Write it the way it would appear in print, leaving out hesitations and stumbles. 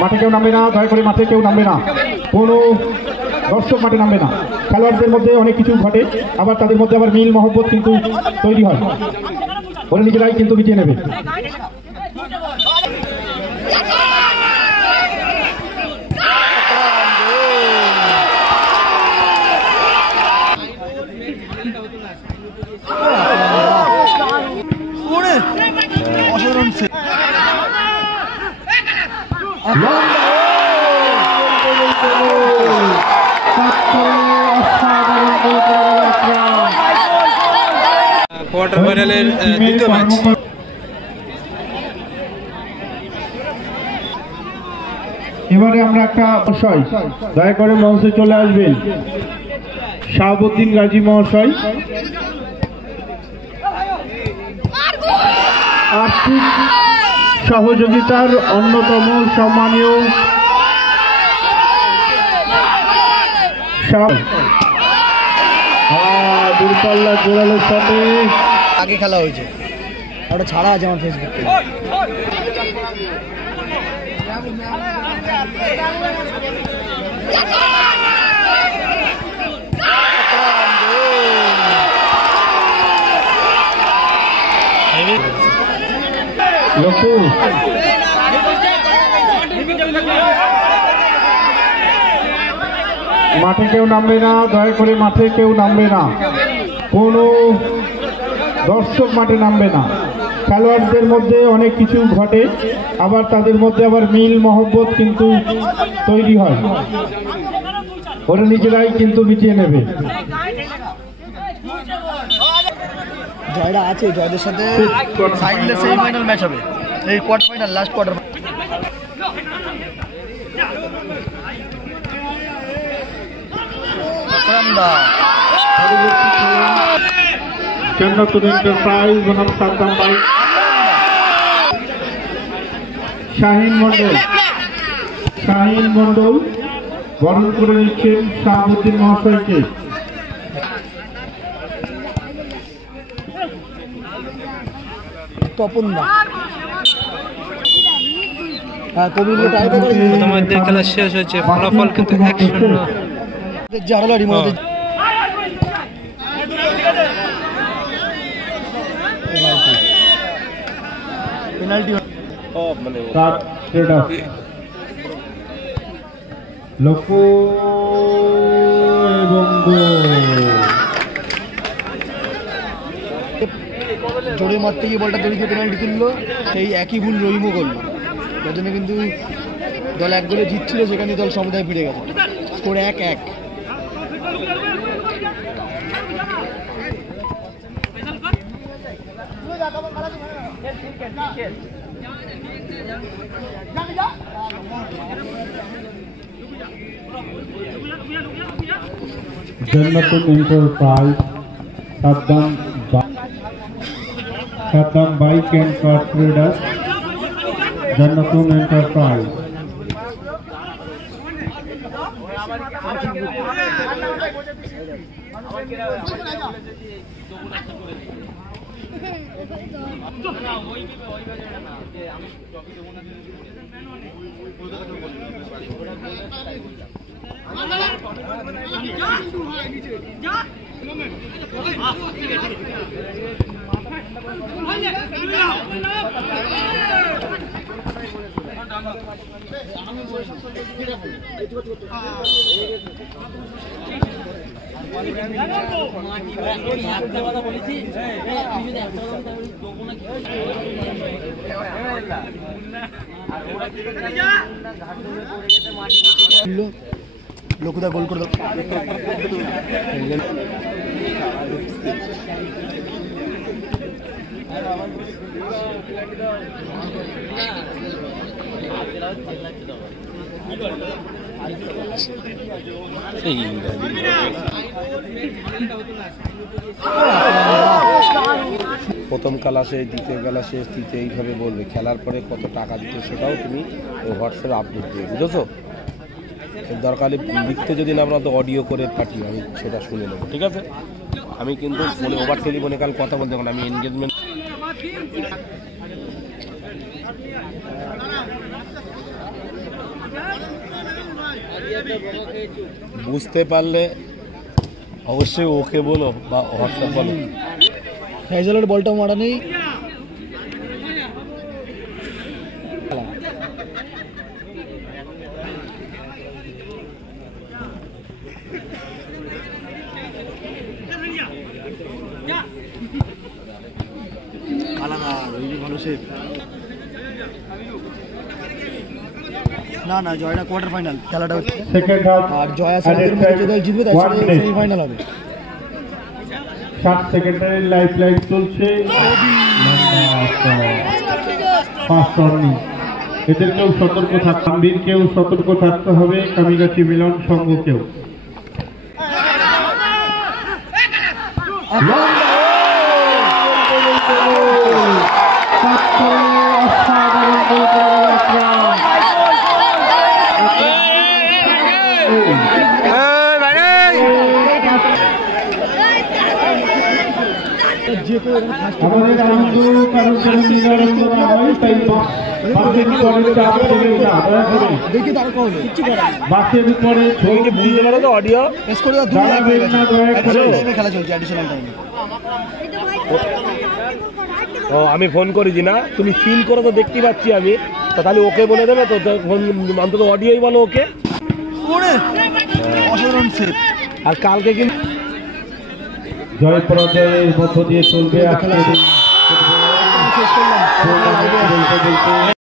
মাঠে কেউ নামবে না, দয়া করে মাঠে কেউ নামবে না, কোনো দর্শক মাঠে নামবে না। খেলোয়াড়দের মধ্যে অনেক কিছু ঘটে, আবার তাদের মধ্যে আবার মিল মহব্বত কিন্তু তৈরি হয়, ওরা নিজেরাই কিন্তু মিটিয়ে নেবে। কোয়ার্টার ফাইনালের দ্বিতীয় ম্যাচ। এবারে আমরা একটা বিষয়, দয়া করে মঞ্চে চলে আসবেন শাহাবুদ্দিন গাজী মহাশয়। আর্থিক সহযোগিতার অন্যতম সম্মানীয় দূরপাল্লা জোরালোর সাথে আগে খেলা হয়েছে, ওটা ছাড়া আছে আমার ফেসবুকে। লক্ষ্য মাঠে কেউ নামবে না, দয়া করে মাঠে কেউ নামবে না, কোনো দর্শক মাঠে নামবে না। খেলোয়াড়দের মধ্যে অনেক কিছু ঘটে, আবার তাদের মধ্যে আবার মিল মহব্বত কিন্তু তৈরি হয়, ওরা নিজেরাই কিন্তু মিটিয়ে নেবে। জয়টা আছে, জয়দের সাথে সেমিফাইনাল ম্যাচ হবে, এই কোয়ার্টার ফাইনাল, লাস্ট কোয়ার্টার। জান্নাতুল এন্টারপ্রাইজ বনাম সাদ্দাম ভাই, শাহিন মন্ডল বরণ করে নিচ্ছেন শাহাবুদ্দিন মহাশয়কে। তপন দা প্রথমার্ধের খেলা শেষ হয়েছে, ফলাফল কিন্তু 1-0। পেনাল্টি লক্ষ্য এবং জোরে মারতে গিয়ে বলটা দড়িতে পেনাল্টি তুললো, সেই একই ভুল রহিমও করলো, তার জন্য কিন্তু দল 1 গোলে জিতছিল, সেখানে দল সমুদায় ফিরে গেছে, score 1-1। Jannatul enterprise Saddam bike and car traders, Jannatul enterprise. লোকদা গোল করে প্রথম খেলা শেষ, দ্বিতীয় খেলা শেষ, তৃতীয়, এইভাবে বলবে। খেলার পরে কত টাকা দিতে সেটাও তুমি হোয়াটসঅ্যাপে আপডেট দিবে, বুঝেছো? দরকার লিখতে যদি না আমরা তো অডিও করে পাঠিয়ে আমি সেটা শুনে নেবো, ঠিক আছে? আমি কিন্তু ফোনে ওভার টেলিফোনে কাল কথা বলতে পারি, আমি এনগেজমেন্ট বুঝতে পারলে অবশ্যই ওকে বলো বা হোয়াটসঅ্যাপ বলো। ফ্যাইজালের বলটা মারা নেই, আলাদা ভালো সেফ। না না জয়টা কোয়ার্টার ফাইনাল খেলাটা হচ্ছে, সেকেন্ড হাফ আর জয়া সাদের মধ্যে যে দল জিতবে তার সাথে সেমিফাইনাল হবে। 60 সেকেন্ডের লাইফ লাইন চলছে, ফার্স্ট টার্নিং। এদেরকেও সতর্ক থাকতে, আম্বিরকেও সতর্ক থাকতে হবে, কামিগাছি মিলন সংঘকেও। আমাদের আনন্দ কারণ নিরানন্দ না হয়, তাই বাসের পরে চাপ দেবেন না, দয়া করে দেখি তারকা হলো কিচ্ছু করে বাসের পরে তুমি বুঝতে পারো তো অডিও পেস করে দাঁড়াবেন না, দয়া করে। খেলা চলছে অ্যাডিশনাল টাইমে। ও আমি ফোন করেছি না, তুমি ফিল করো তো দেখতে পাচ্ছি আমি, তো তাহলে ওকে বলে দেবে তো, অন্তত অডিওই বলো ওকে। অসাধারণ সেফ। আর কালকে কিন্তু জয় পরাজয়ের মধ্য দিয়ে চলবে আজকের শেষ করলাম।